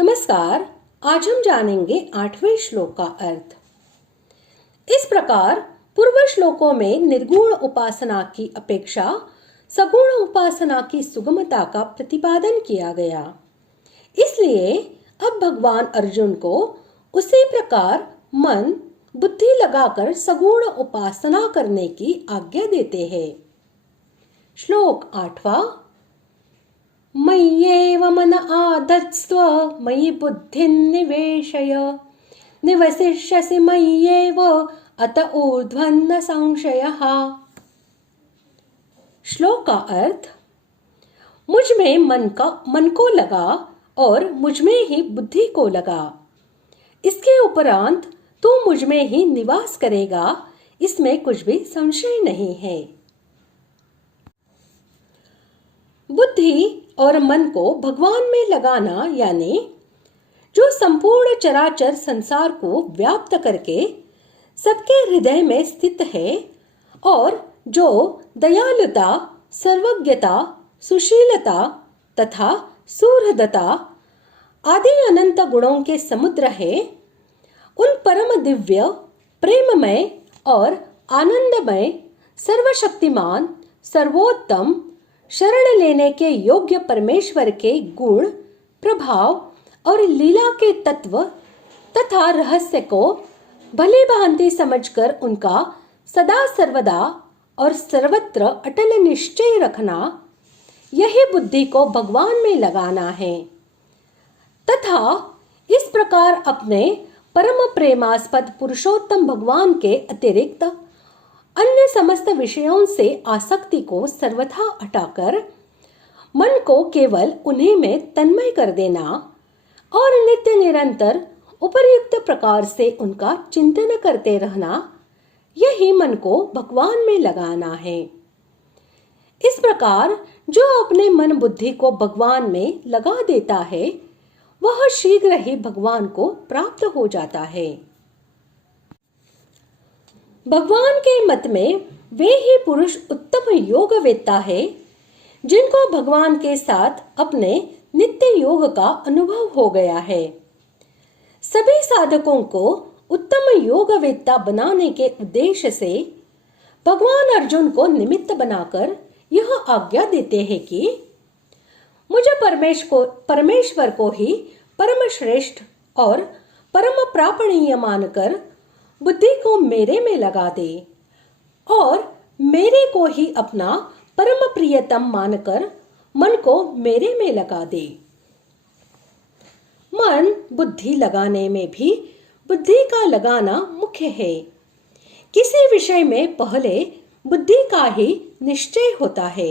नमस्कार। आज हम जानेंगे 8वें श्लोक का अर्थ। इस प्रकार पूर्व श्लोकों में निर्गुण उपासना की अपेक्षा सगुण उपासना की सुगमता का प्रतिपादन किया गया। इसलिए अब भगवान अर्जुन को उसी प्रकार मन बुद्धि लगाकर सगुण उपासना करने की आज्ञा देते हैं। श्लोक 8वां। मय्येव मन आधत्स्व मयि बुद्धिं निवेशय निवसिष्यसि मय्येव अत ऊर्ध्वं न संशयः। श्लोक का अर्थ, मुझ में मन को लगा और मुझ में ही बुद्धि को लगा। इसके उपरांत तू मुझ में ही निवास करेगा, इसमें कुछ भी संशय नहीं है। बुद्धि और मन को भगवान में लगाना यानी जो संपूर्ण चराचर संसार को व्याप्त करके सबके हृदय में स्थित है और जो दयालुता, सर्वज्ञता, सुशीलता तथा सुहृदता आदि अनंत गुणों के समुद्र है, उन परम दिव्य, प्रेममय और आनंदमय, सर्वशक्तिमान, सर्वोत्तम, शरण लेने के योग्य परमेश्वर के गुण, प्रभाव और लीला के तत्व तथा रहस्य को भली भांति समझकर उनका सदा सर्वदा और सर्वत्र अटल निश्चय रखना, यही बुद्धि को भगवान में लगाना है तथा इस प्रकार अपने परम प्रेमास्पद पुरुषोत्तम भगवान के अतिरिक्त अन्य समस्त विषयों से आसक्ति को सर्वथा हटाकर मन को केवल उन्हीं में तन्मय कर देना और नित्य निरंतर उपर्युक्त प्रकार से उनका चिंतन करते रहना, यही मन को भगवान में लगाना है। इस प्रकार जो अपने मन बुद्धि को भगवान में लगा देता है, वह शीघ्र ही भगवान को प्राप्त हो जाता है। भगवान के मत में वे ही पुरुष उत्तम योगवेत्ता है जिनको भगवान के साथ अपने नित्य योग का अनुभव हो गया है। सभी साधकों को उत्तम योगवेत्ता बनाने के उद्देश्य से भगवान अर्जुन को निमित्त बनाकर यह आज्ञा देते हैं कि मुझे परमेश्वर को ही परम श्रेष्ठ और परम प्रापणीय मानकर बुद्धि को मेरे में लगा दे और मेरे को ही अपना परम प्रियतम मानकर मन को मेरे में लगा दे। मन बुद्धि लगाने में भी बुद्धि का लगाना मुख्य है। किसी विषय में पहले बुद्धि का ही निश्चय होता है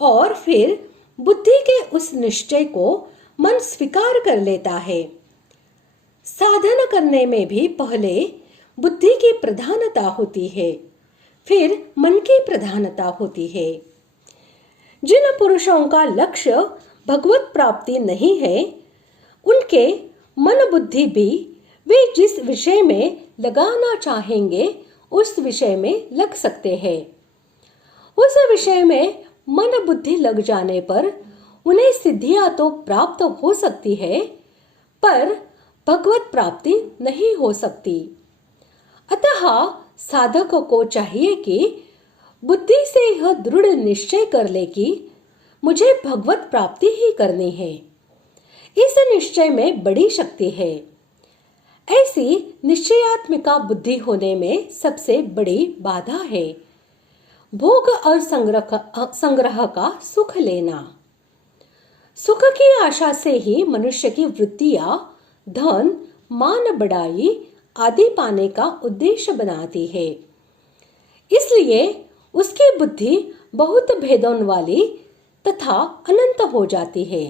और फिर बुद्धि के उस निश्चय को मन स्वीकार कर लेता है। साधन करने में भी पहले बुद्धि की प्रधानता होती है, फिर मन की प्रधानता होती है। जिन पुरुषों का लक्ष्य भगवत प्राप्ति नहीं है, उनके मन बुद्धि भी वे जिस विषय में लगाना चाहेंगे उस विषय में लग सकते हैं। उस विषय में मन बुद्धि लग जाने पर उन्हें सिद्धियां तो प्राप्त हो सकती है, पर भगवत प्राप्ति नहीं हो सकती। अतः साधक को चाहिए कि बुद्धि से यह दृढ़ निश्चय कर ले कि मुझे भगवत प्राप्ति ही करनी है। इस निश्चय में बड़ी शक्ति है। ऐसी निश्चयात्मिका बुद्धि होने में सबसे बड़ी बाधा है भोग और संग्रह का सुख लेना। सुख की आशा से ही मनुष्य की वृत्तियां धन, मान, बढ़ाई आदि पाने का उद्देश्य बनाती है। इसलिए उसकी बुद्धि बहुत भेदों वाली तथा अनंत हो जाती है।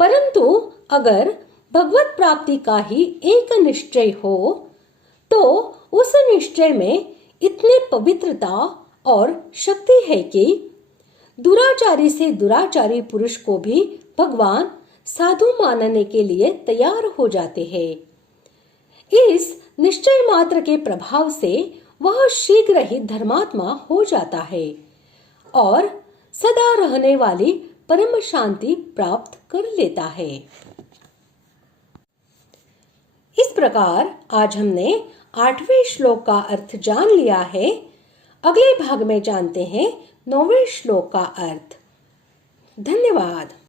परंतु अगर भगवत प्राप्ति का ही एक निश्चय हो तो उस निश्चय में इतनी पवित्रता और शक्ति है कि दुराचारी से दुराचारी पुरुष को भी भगवान साधु मानने के लिए तैयार हो जाते हैं। इस निश्चय मात्र के प्रभाव से वह शीघ्र ही धर्मात्मा हो जाता है और सदा रहने वाली परम शांति प्राप्त कर लेता है। इस प्रकार आज हमने 8वें श्लोक का अर्थ जान लिया है। अगले भाग में जानते हैं 9वें श्लोक का अर्थ। धन्यवाद।